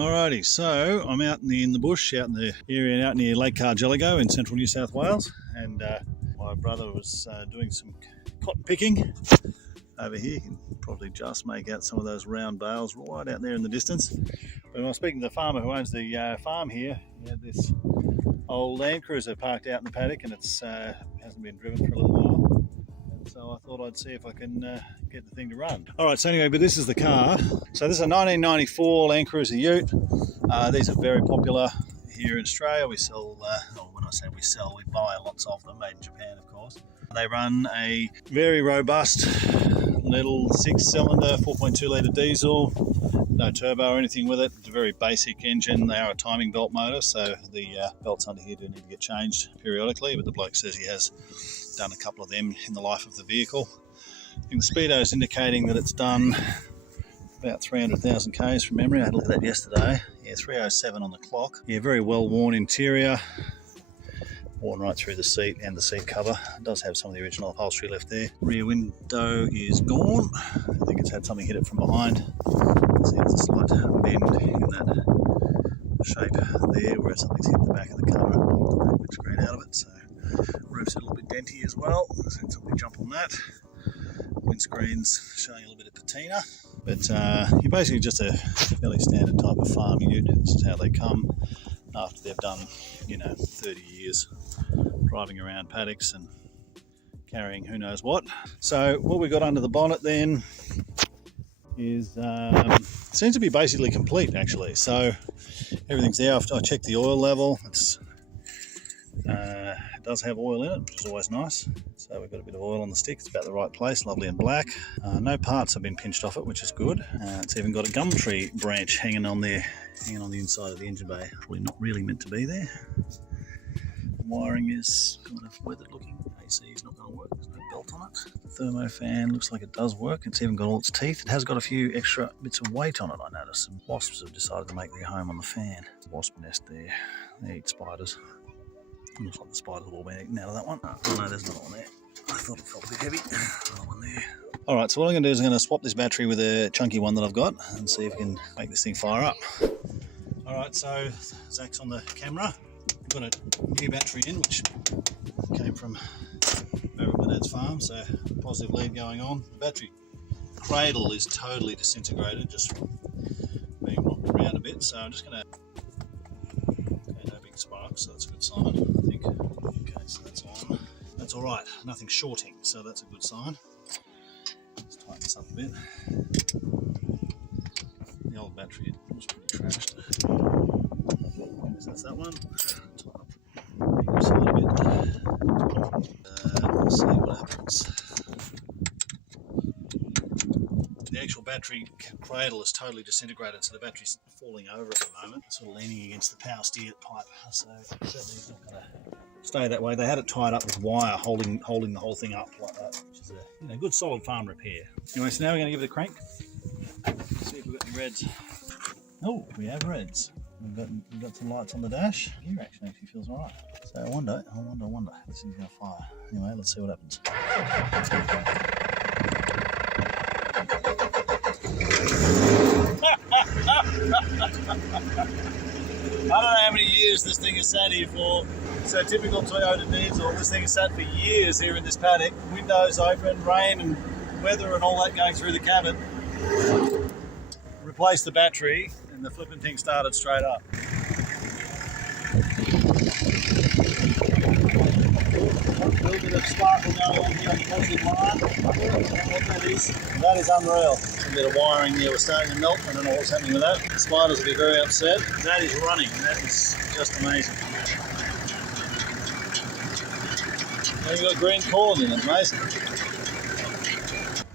Alrighty, so I'm out in the bush, out in the area out near Lake Cargelligo in central New South Wales, and my brother was doing some cotton picking over here. You can probably just make out some of those round bales right out there in the distance. But when I was speaking to the farmer who owns the farm here, he had this old LandCruiser parked out in the paddock, and it's hasn't been driven for a little while. So I thought I'd see if I can get the thing to run. All right, so anyway, but this is the car. So this is a 1994 LandCruiser Ute. These are very popular here in Australia. We sell, when I say we sell, we buy lots of them, made in Japan, of course. They run a very robust little 6-cylinder, 4.2 litre diesel, no turbo or anything with it. It's a very basic engine. They are a timing belt motor, so the belts under here do need to get changed periodically, but the bloke says he has done a couple of them in the life of the vehicle. I think the speedo is indicating that it's done about 300,000 k's from memory. I had a look at that yesterday. Yeah, 307 on the clock. Yeah, very well worn interior. Worn right through the seat and the seat cover. It does have some of the original upholstery left there. Rear window is gone. I think it's had something hit it from behind. See, there's a slight bend in that shape there where something's hit the back of the cover. The back looks great out of it. So roof's a little bit denty as well. So something jump on that. Windscreen's showing a little bit of patina. But you're basically just a fairly standard type of farm ute. This is how they come after they've done, 30 years driving around paddocks and carrying who knows what. So what we've got under the bonnet then is seems to be basically complete actually. So everything's there. I checked the oil level. It does have oil in it, which is always nice. So we've got a bit of oil on the stick. It's about the right place, lovely and black. No parts have been pinched off it, which is good. It's even got a gum tree branch hanging on the inside of the engine bay. Probably not really meant to be there. The wiring is kind of weathered looking. AC is not going to work. There's no belt on it. The thermo fan looks like it does work. It's even got all its teeth. It has got a few extra bits of weight on it, I noticed. Some wasps have decided to make their home on the fan. Wasp nest there. They eat spiders. Looks like the spiders have all been eaten out of that one. Oh no, there's another one there. I thought it felt a bit heavy. Another one there. Alright, so what I'm going to do is I'm going to swap this battery with a chunky one that I've got and see if we can make this thing fire up. Alright, so Zach's on the camera. We've got a new battery in, which came from over at my dad's farm, so positive lead going on. The battery cradle is totally disintegrated, just from being rocked around a bit, so I'm just going to... Okay, no big sparks, so that's a good sign, I think. Okay, so that's on. That's alright, nothing shorting, so that's a good sign. Let's tighten this up a bit. The old battery was pretty trashed. So that's that one. Tighten up a bit. We'll see what happens. The actual battery cradle is totally disintegrated, so the battery's falling over at the moment, sort of leaning against the power steer pipe, so certainly it's not going to stay that way. They had it tied up with wire holding the whole thing up like that, which is a good solid farm repair. Anyway, so now we're going to give it a crank, see if we've got any reds. Oh, we have reds. We've got some lights on the dash. Gear action actually feels alright. So I wonder. This thing's going to fire. Anyway, let's see what happens. I don't know how many years this thing has sat here for. So typical Toyota diesel, this thing has sat for years here in this paddock. Windows open, rain and weather and all that going through the cabin. Replaced the battery and the flipping thing started straight up. A little bit of sparkle going on here on the positive line. I don't know what that is. That is unreal. A bit of wiring there was starting to melt. I don't know what's happening with that. The spiders will be very upset. That is running. That is just amazing. And you've got green corn in it, amazing.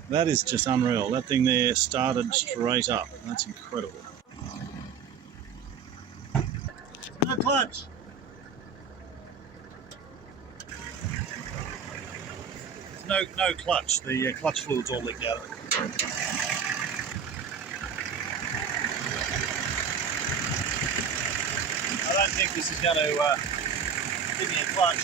That is just unreal. That thing there started straight up. That's incredible. No clutch. No clutch. The clutch fluid's all leaked out of it. I don't think this is going to give me a clutch.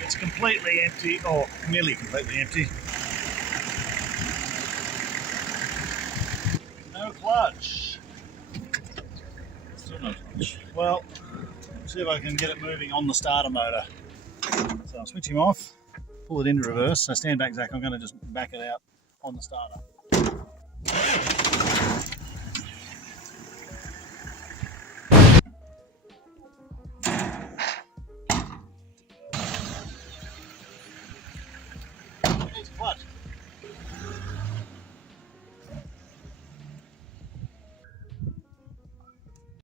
It's completely empty, or nearly completely empty. clutch. Still no clutch. Well, see if I can get it moving on the starter motor. So I'll switch him off, pull it into reverse. So stand back, Zach. I'm going to just back it out on the starter. Clutch.